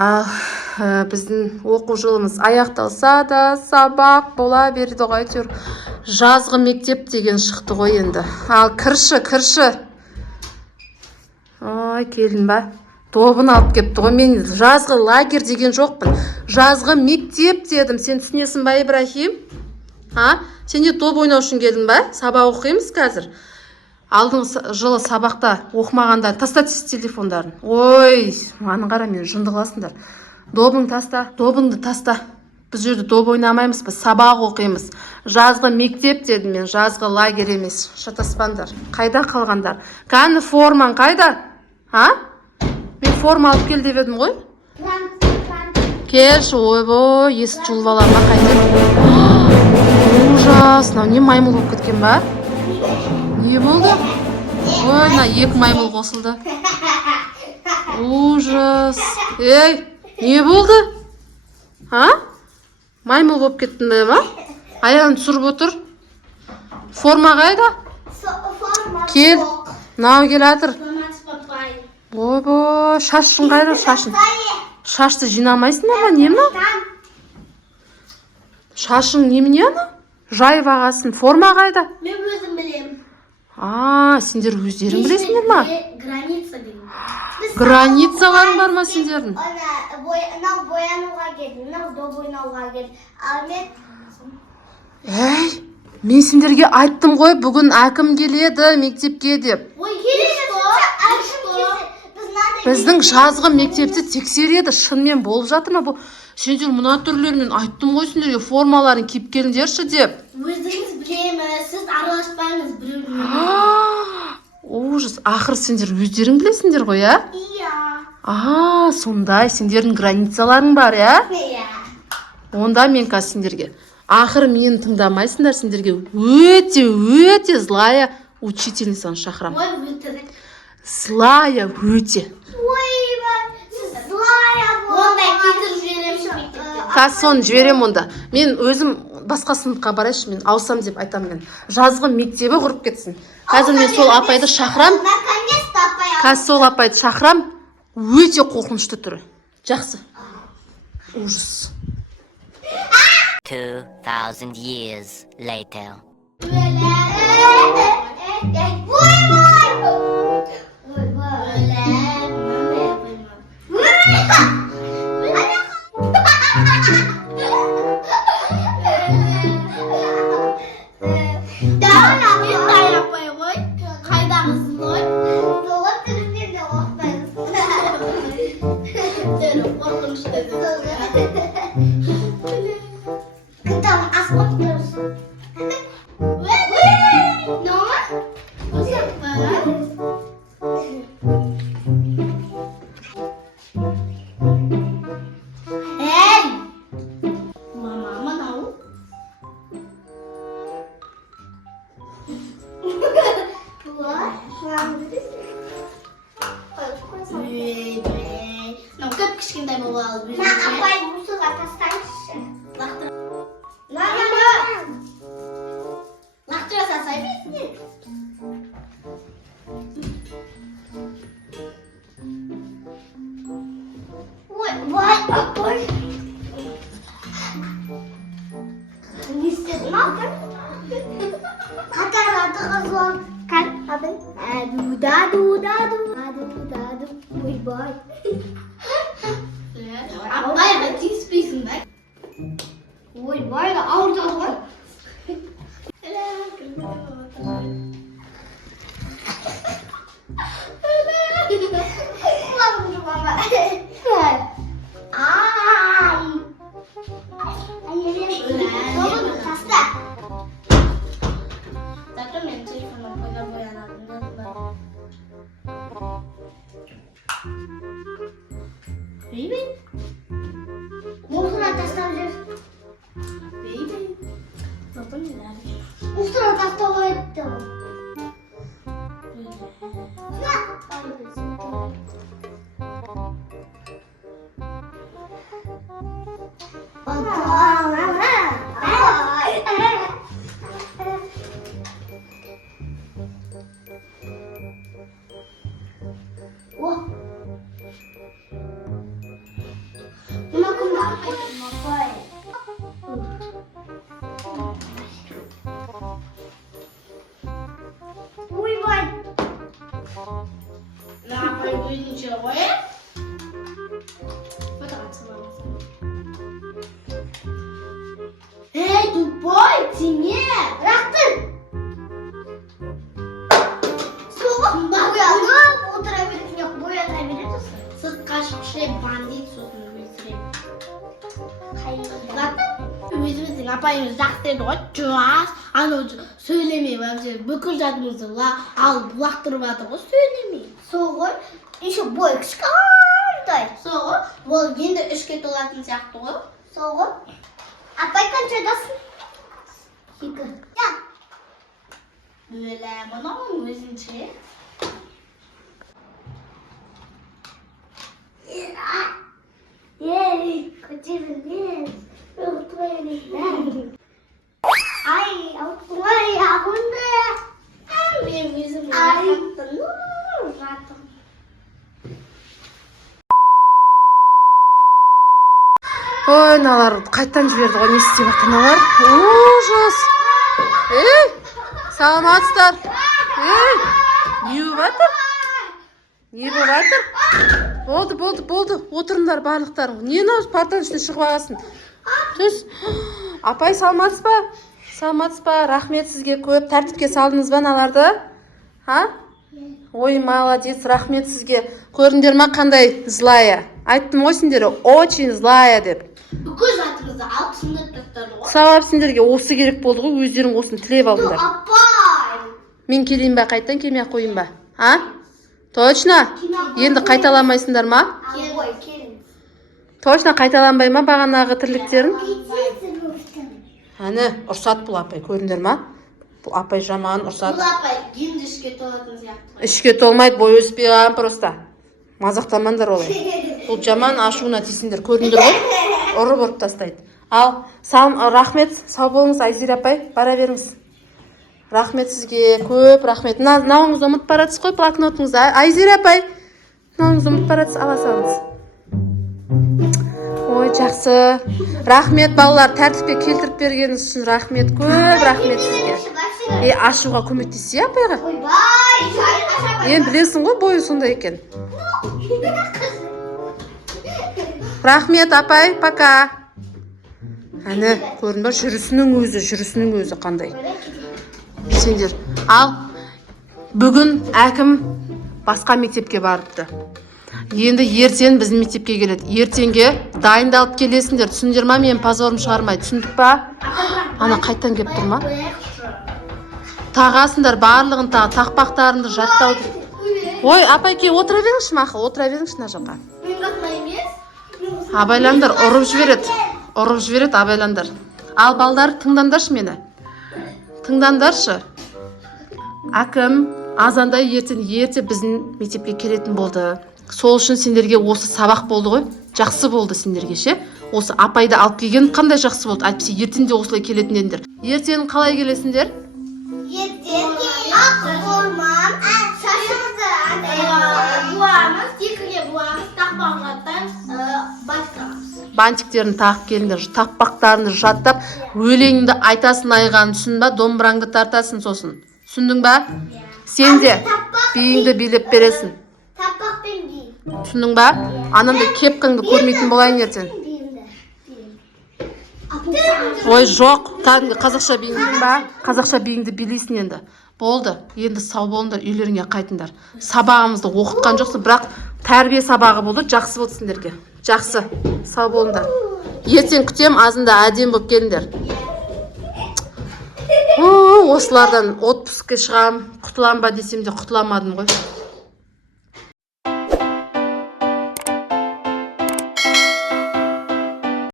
Біздің оқу жылымыз аяқталса да сабақ бола берді ғой. Әйтеуір жазғы мектеп деген шықты ғой енді. Ал кірші. Ой, келін ба? Тобын алып кепті ғой. Мен жазғы лагерь деген жоқпын. Жазғы мектеп дедім. Сен түсінесің ба, Ибрахим? Сен не топ ойнау үшін келдің ба? Сабақ оқимыз қазір. Алдыңғы жылы сабақта оқымағандар тастатсыз телефондарын. Ой, маны қара, мен жынды қыласыңдар. Добыңды таста. Біз жерде доп ойнамаймыз, біз сабақ оқимыз. Жазғы мектеп дедім мен, жазғы лагерь емес. Шатаспаңдар. Қайда қалғандар? Қаны формаң қайда? Мен форма алып кел деп едім ғой. Келші, ойбой, есік жұлып алам ба қайтеді? Ужас, не маймыл болып кеткен ба? Не болды? Ой, екі маймыл қосылды. Ужас. Ей, не болды? Маймыл болып кеттің бе ма? Аяғын түсіріп отыр. Форма қайда? Кел. Нау кел атыр. Ойбой, шашын қайда? Шашты жинамайсың ба? Не ма? Шашың немене ана? Жайып ағасын. Форма қайда? Мен өзім білем. Сендер өздерің білесіңдер ма? Граница деймін. Границаларың бар ма сендердің? Мынау боянуға келді, мынау доп ойнауға келді. Мен сендерге айттым ғой, бүгін әкім келеді мектепке деп. Біздің жазғы мектепті тексереді, шынымен болып жатыр ма? Сендер мұна түрлермен айттым ғой сендерге, формаларын киіп келіңдерші деп. Өздеріңіз білеміз, сіз араласпаңыз біреумен. Ужас, ақыр сендер өздерің білесіңдер ғой, Иә. Сондай, сендердің границаларың бар, Иә. Онда мен қазір сендерге, ақыр мені тыңдамайсыңдар, сендерге өте злая учительницаны шақырам. Ой, өтірік. Злая өте. Сіз злая бол. Онда кетір жіберемін мектепке. Қазір соны жіберем онда. Мен өзім басқа сыныпқа барайшы, мен ауысам деп айтам мен. Жазғы мектебі құрып кетсін. Қазір мен сол апайды шақырам. Қазір сол апайды шақырам. Өте қорқынышты түрі. Жақсы. Ужас. 2000 years later. Кішкентай болып алып Апай бұсыға тастаңызшы. Лақтыра салсай бесіне. Ой, апай. Не істедің апай? Қатар қыз ол. Абай. Ду-ду-ду-ду. Ойбай. Апайға тиіспейсің да. Ойбай, ауырды ғой. Осыра тастап жүр. Осыра тастап өтті. өзінше қояйық. Эй, тупой, тиме! Рақтыр. Соғып, боянып отыра беретін жоқ, бояна береді. Сыртқа шығып бандит сосын өлтірем. Өзіміздің апайымыз жақтырды ғой, жуас, анау сөйлемей вообще бүкіл жадымызды алып лақтырып жатыр ғой, сөйлемей. Соғып, еще бой кішкентай. Соғып, ол енді үшке толатын сияқты ғой. Соғып, апай қаншадасың? 2. Өлі, мынау өзінше. Ей, көтерілмес. Ай, ауытқымай, ағынды. Мен өзім рахаттым. Жатым. Ой, мыналар қайттан жіберді ғой, не істеп жатыр мыналар? Ужас! Ей, саламатсыздар. Ей, не болып жатыр? Не болып жатыр? Болды. Отырыңдар барлықтарың. Не мынау партаның ішіне шығып аласың? Түс. Апай, саламатсыз ба? Саламатсыз ба? Рахмет сізге көп. Тәртіпке салдыңыз ба мыналарды? Ha? Ой, молодец, рахмет сізге. Көрдіңдер ма қандай злая? Айттым ғой сендер, очень злая деп. Бүкіл жатымызды алып сындырып тастады ғой. Сабап сендерге осы керек болды ғой, өздерің осыны тілеп алдыңдар. Апай! Мен келейін ба, қайттан келмей қойын ба? А? Точно? Енді қайталамайсыңдар ма? Келіңіз. Точно қайталанбай ма бағанағы тірліктерін? Кетесің. Әні, ұрсат бұл апай, көрдіңдер ма? Бұл апай жаман ұрсат. Бұл апай енді ішке толатын сияқты. Ішке толмайды, бой өспей қалған просто. Мазақтамаңдар олай. Бұл жаман ашуына тисіңдер, көрдіңдер ғой? Ұрып тастайды. Ал, рахмет, сау болыңыз Айзира апай, бара беріңіз. Рахмет сізге, көп рахмет. Мынауыңызды ұмытып баратсыз ғой, блокнотыңызды. Айзира апай, мынауыңызды ұмытып баратсыз, ала салыңыз. Ой, жақсы. Рахмет балалар, тәртіпке келтіріп бергеніңіз үшін рахмет, көп рахмет сізге. Ашуға көмектессе апайға? Ойбай, Енді білесің ғой, бойы сондай екен. Рахмет апай, пока. Әні, көрдің ба, жүрісінің өзі қандай. Сендер, ал, бүгін әкім басқа мектепке барыпты. Енді ертең біздің мектепке келеді. Ертеңге дайындалып келесіңдер. Түсіндер ма, мен позорым шығармайды. Түсіндік па? Ана қайттан кеп тұр ма? Тағасындар барлығын тақпақтарынды жаттауды. Ой, апай ке, отыра беріңші мақы, отыра беріңші мына жаққа. Мен қатма емес. Абайландар, ұрып жібереді абайландар. Ал балдар, тыңдандаршы мені. Тыңдандаршы. Әкім азандай ерте біздің мектепке келетін болды. Сол үшін сендерге осы сабақ болды ғой. Жақсы болды сендерге ше. Осы апайды алып келген қандай жақсы болды. Әйтпесе ертең де осылай келетін едіңдер. Ертең қалай келесіңдер? ертең ақ орман, шашымызды Буамыз, екіге буамыз, тақпақ жаттаймыз, батырамыз. Бантиктерін тағып келіңдер, тақпақтарыңды жаттап, өлеңіңді айтасын айғанын түсін ба, домбыраңды тартасын сосын. Түсіндің ба? Сен де биіңді билеп бересің. таппақпен би. Түсіндің ба? Анандай кепкаңды көрмейтін болайын ертең. Ой, жоқ, қазақша биіңдің ба? Қазақша биіңді билейсің енді. Болды, енді сау болыңдар, үйлеріңе қайтыңдар. Сабағымызды оқытқан жоқсың, бірақ тәрбие сабағы болды, жақсы болды сендерге. Жақсы, сау болыңдар. Ертең күтем, азында әдем болып келіңдер. Осылардан отпускке шығам, құтылам ба десем де құтыламадым ғой.